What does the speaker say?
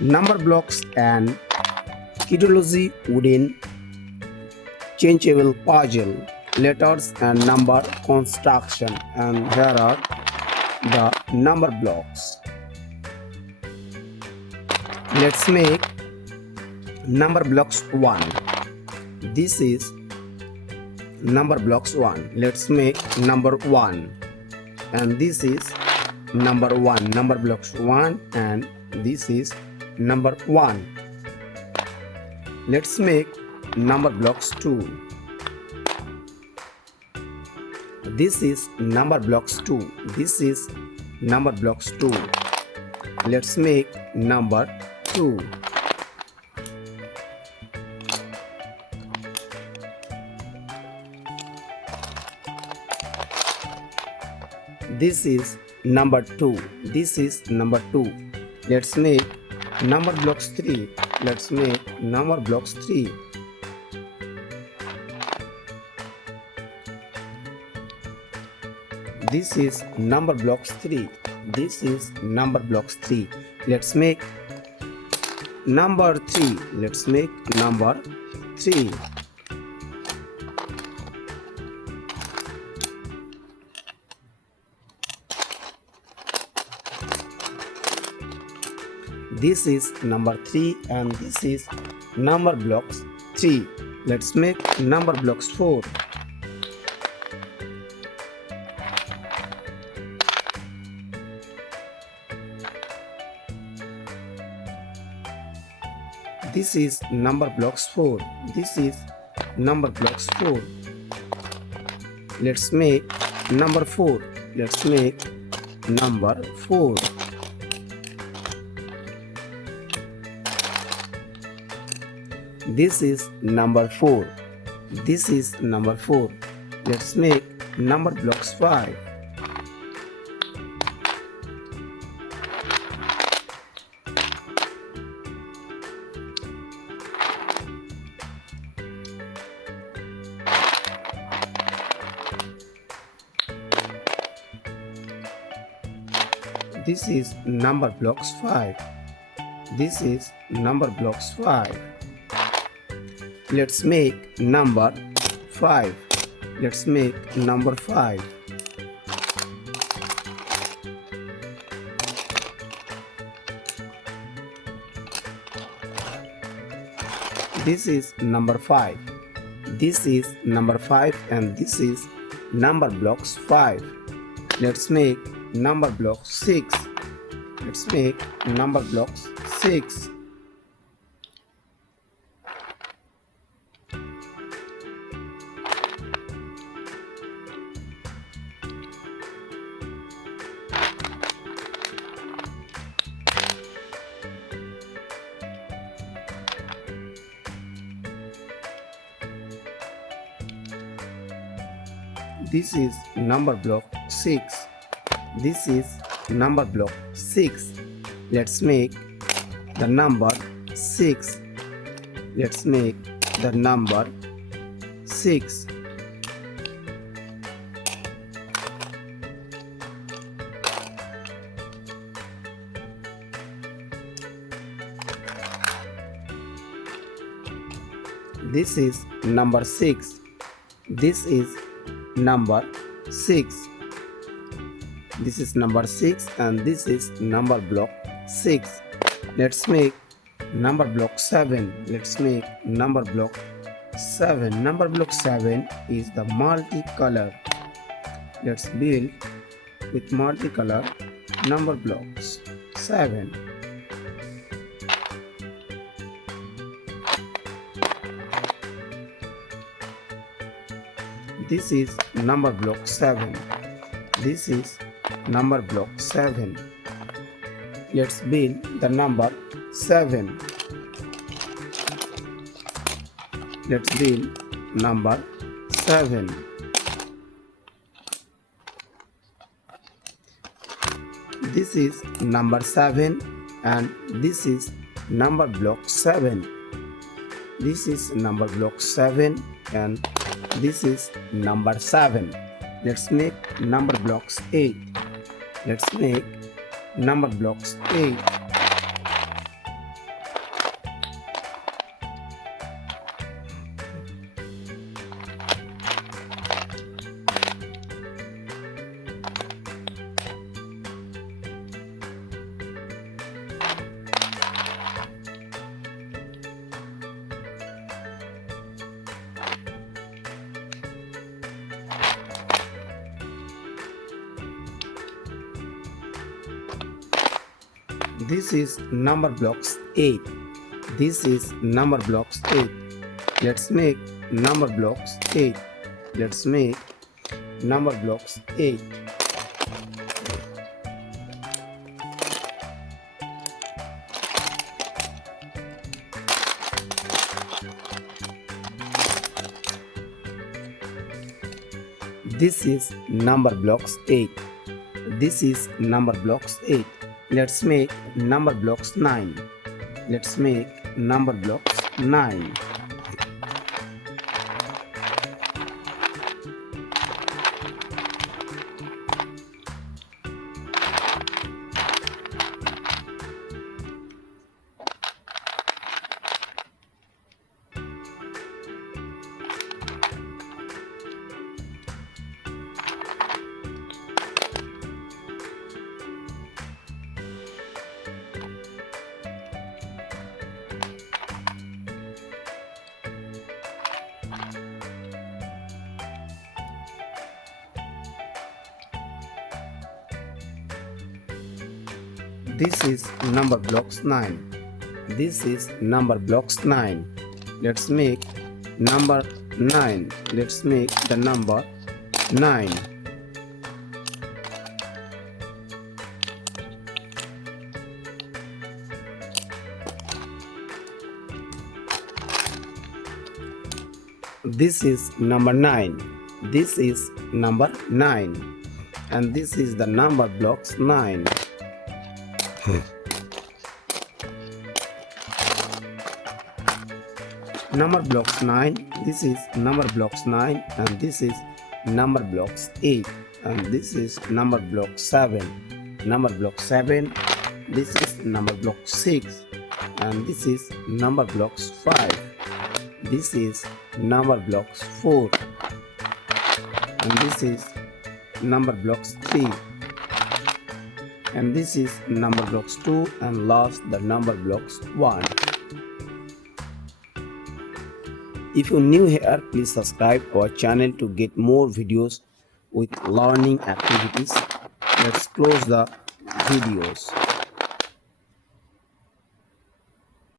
Numberblocks and Kidology wooden changeable puzzle, letters and number construction, and here are the number blocks. Let's make number blocks 1. This is number blocks 1. Let's make number 1, and this is number 1, number blocks 1, and this is number 1. Let's make number blocks 2. This is number blocks 2. This is number blocks 2. Let's make number 2. This is number 2. This is number 2. Let's make number blocks 3. Let's make number blocks 3. This is number blocks 3. This is number blocks 3. Let's make number 3. Let's make number 3. This is number 3, and this is number blocks 3. Let's make number blocks 4. This is number blocks 4. This is number blocks 4. Let's make number 4. Let's make number 4. This is number 4. This is number 4. Let's make number blocks 5. This is number blocks 5. This is number blocks 5. Let's make number 5. Let's make number 5. This is number 5. This is number 5, and this is number blocks 5. Let's make number block 6. Let's make number blocks 6. This is number block 6. This is number block 6. Let's make the number 6. Let's make the number 6. This is number 6. This is number 6. This is number 6, and this is number block 6. Let's make number block 7. Let's make number block 7. Number block 7 is the multicolor. Let's build with multicolor number blocks 7. This is number block 7. This is number block 7. Let's build the number 7. Let's build number 7. This is number 7, and this is number block 7. This is number block 7, and this is number 7. Let's make number blocks 8. Let's make number blocks 8. This is number blocks 8. This is number blocks 8. Let's make number blocks 8. Let's make number blocks 8. This is number blocks 8. This is number blocks 8. Let's make number blocks 9. Let's make number blocks 9. This is number blocks 9. This is number blocks 9. Let's make number 9. Let's make the number 9. This is number 9. This is number 9. And this is the number blocks 9. Number blocks 9. This is number blocks 9, and this is number blocks 8, and this is number block 7. Number block 7. This is number block 6, and this is number blocks 5. This is number blocks 4, and this is number blocks 3, and this is number blocks 2, and last the number blocks 1. If you're new here, please subscribe our channel to get more videos with learning activities. Let's close the videos.